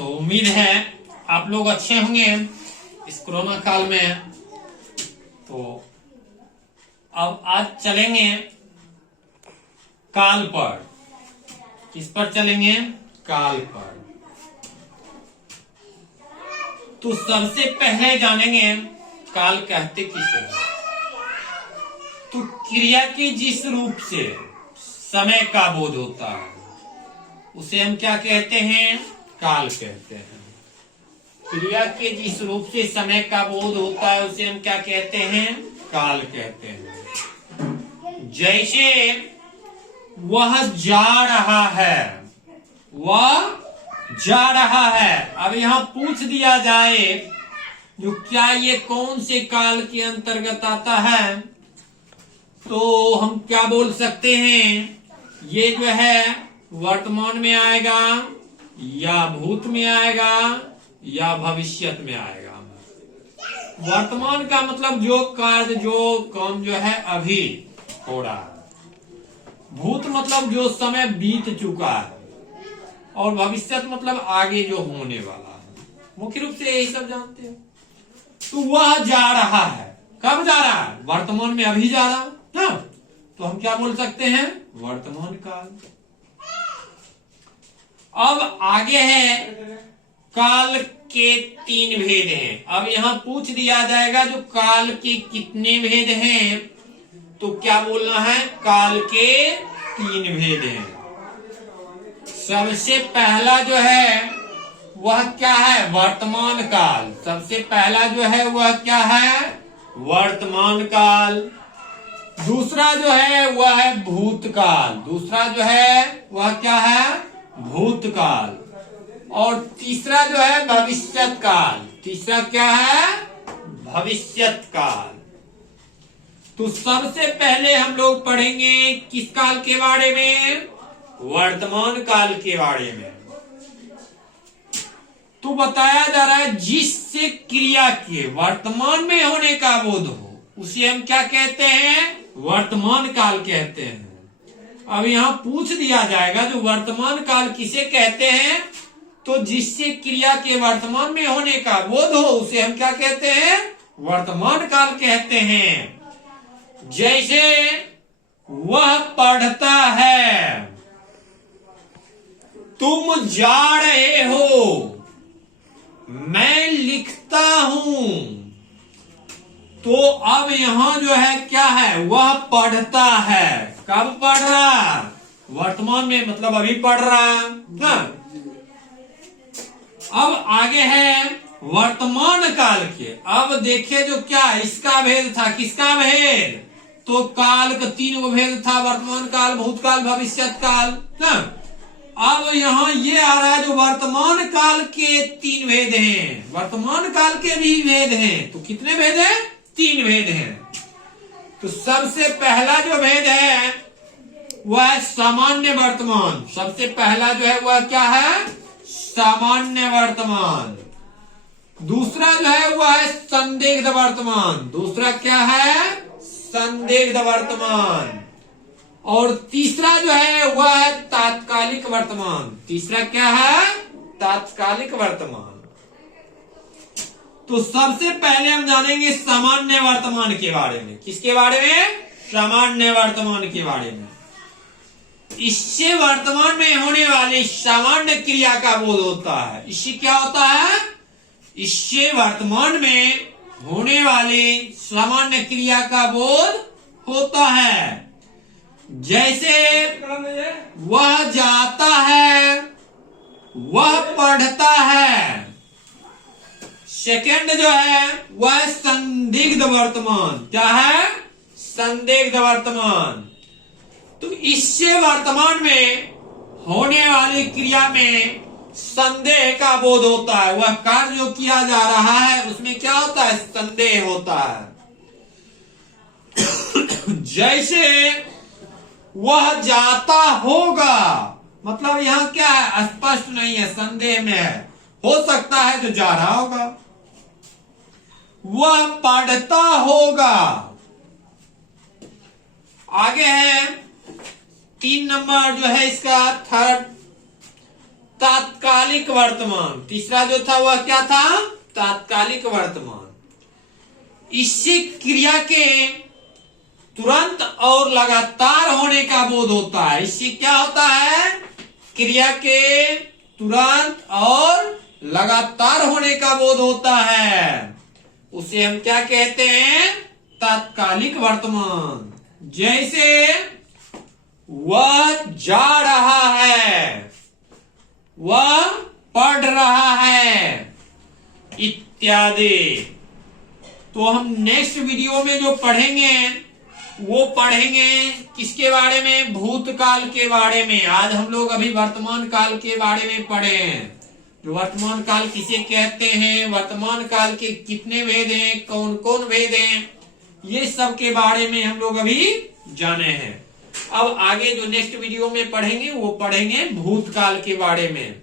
तो उम्मीद है आप लोग अच्छे होंगे इस कोरोना काल में। तो अब आज चलेंगे काल पर। किस पर चलेंगे? काल पर। तो सबसे पहले जानेंगे काल कहते किसे। तो क्रिया के जिस रूप से समय का बोध होता है उसे हम क्या कहते हैं? काल कहते हैं। क्रिया के जिस रूप से समय का बोध होता है उसे हम क्या कहते हैं? काल कहते हैं। जैसे वह जा रहा है, वह जा रहा है। अब यहां पूछ दिया जाए जो क्या ये कौन से काल के अंतर्गत आता है, तो हम क्या बोल सकते हैं? ये जो है वर्तमान में आएगा या भूत में आएगा या भविष्यत में आएगा। वर्तमान का मतलब जो कार्य जो काम जो है अभी हो रहा है। भूत मतलब जो समय बीत चुका है और भविष्यत मतलब आगे जो होने वाला है। मुख्य रूप से यही सब जानते हैं। तो वह जा रहा है। कब जा रहा है? वर्तमान में अभी जा रहा है। तो हम क्या बोल सकते हैं? वर्तमान काल। अब आगे है काल के 3 भेद हैं। अब यहां पूछ दिया जाएगा जो काल के कितने भेद हैं, तो क्या बोलना है? काल के 3 भेद हैं। सबसे पहला जो है वह क्या है? वर्तमान काल। सबसे पहला जो है वह क्या है? वर्तमान काल। दूसरा जो है वह है भूतकाल। दूसरा जो है वह क्या है? भूतकाल। और तीसरा जो है भविष्यत काल। तीसरा क्या है? भविष्यत काल। तो सबसे पहले हम लोग पढ़ेंगे किस काल के बारे में? वर्तमान काल के बारे में। तो बताया जा रहा है जिससे क्रिया के वर्तमान में होने का बोध हो उसे हम क्या कहते हैं? वर्तमान काल कहते हैं। अब यहां पूछ दिया जाएगा जो वर्तमान काल किसे कहते हैं, तो जिससे क्रिया के वर्तमान में होने का बोध हो उसे हम क्या कहते हैं? वर्तमान काल कहते हैं। जैसे वह पढ़ता है, तुम जा रहे हो, मैं लिखता हूं। तो अब यहां जो है क्या है? वह पढ़ता है। कब पढ़ रहा? वर्तमान में, मतलब अभी पढ़ रहा है। अब आगे है वर्तमान काल के। अब देखिए जो क्या इसका भेद था। किसका भेद? तो काल का 3 गो भेद था। वर्तमान काल, भूतकाल, भविष्यत काल। अब यहां ये आ रहा है जो वर्तमान काल के 3 भेद हैं। वर्तमान काल के भी भेद हैं। तो कितने भेद हैं? 3 भेद हैं। तो सबसे पहला जो भेद है वह है सामान्य वर्तमान। सबसे पहला जो है वह क्या है? सामान्य वर्तमान। दूसरा जो है वह है संदिग्ध वर्तमान। दूसरा क्या है? संदिग्ध वर्तमान। और तीसरा जो है वह है तात्कालिक वर्तमान। तीसरा क्या है? तात्कालिक वर्तमान। तो सबसे पहले हम जानेंगे सामान्य वर्तमान के बारे में। किसके बारे में? सामान्य वर्तमान के बारे में। इससे वर्तमान में होने वाली सामान्य क्रिया का बोध होता है। इससे क्या होता है? इससे वर्तमान में होने वाली सामान्य क्रिया का बोध होता है। जैसे वह जाता है, वह पढ़ता है। सेकंड जो है वह संदिग्ध वर्तमान। क्या है? संदिग्ध वर्तमान। तो इससे वर्तमान में होने वाली क्रिया में संदेह का बोध होता है। वह कार्य जो किया जा रहा है उसमें क्या होता है? संदेह होता है। जैसे वह जाता होगा, मतलब यहां क्या है? स्पष्ट नहीं है, संदेह में है। हो सकता है जो जा रहा होगा। वह पढ़ता होगा। आगे है 3 नंबर जो है इसका थर्ड तात्कालिक वर्तमान। तीसरा जो था वह क्या था? तात्कालिक वर्तमान। इससे क्रिया के तुरंत और लगातार होने का बोध होता है। इससे क्या होता है? क्रिया के तुरंत और लगातार होने का बोध होता है। उसे हम क्या कहते हैं? तात्कालिक वर्तमान। जैसे वह जा रहा है, वह पढ़ रहा है, इत्यादि। तो हम नेक्स्ट वीडियो में जो पढ़ेंगे वो पढ़ेंगे किसके बारे में? भूतकाल के बारे में। आज हम लोग अभी वर्तमान काल के बारे में पढ़े हैं। जो वर्तमान काल किसे कहते हैं, वर्तमान काल के कितने भेद हैं, कौन कौन भेद हैं, ये सब के बारे में हम लोग अभी जाने हैं। अब आगे जो नेक्स्ट वीडियो में पढ़ेंगे वो पढ़ेंगे भूतकाल के बारे में।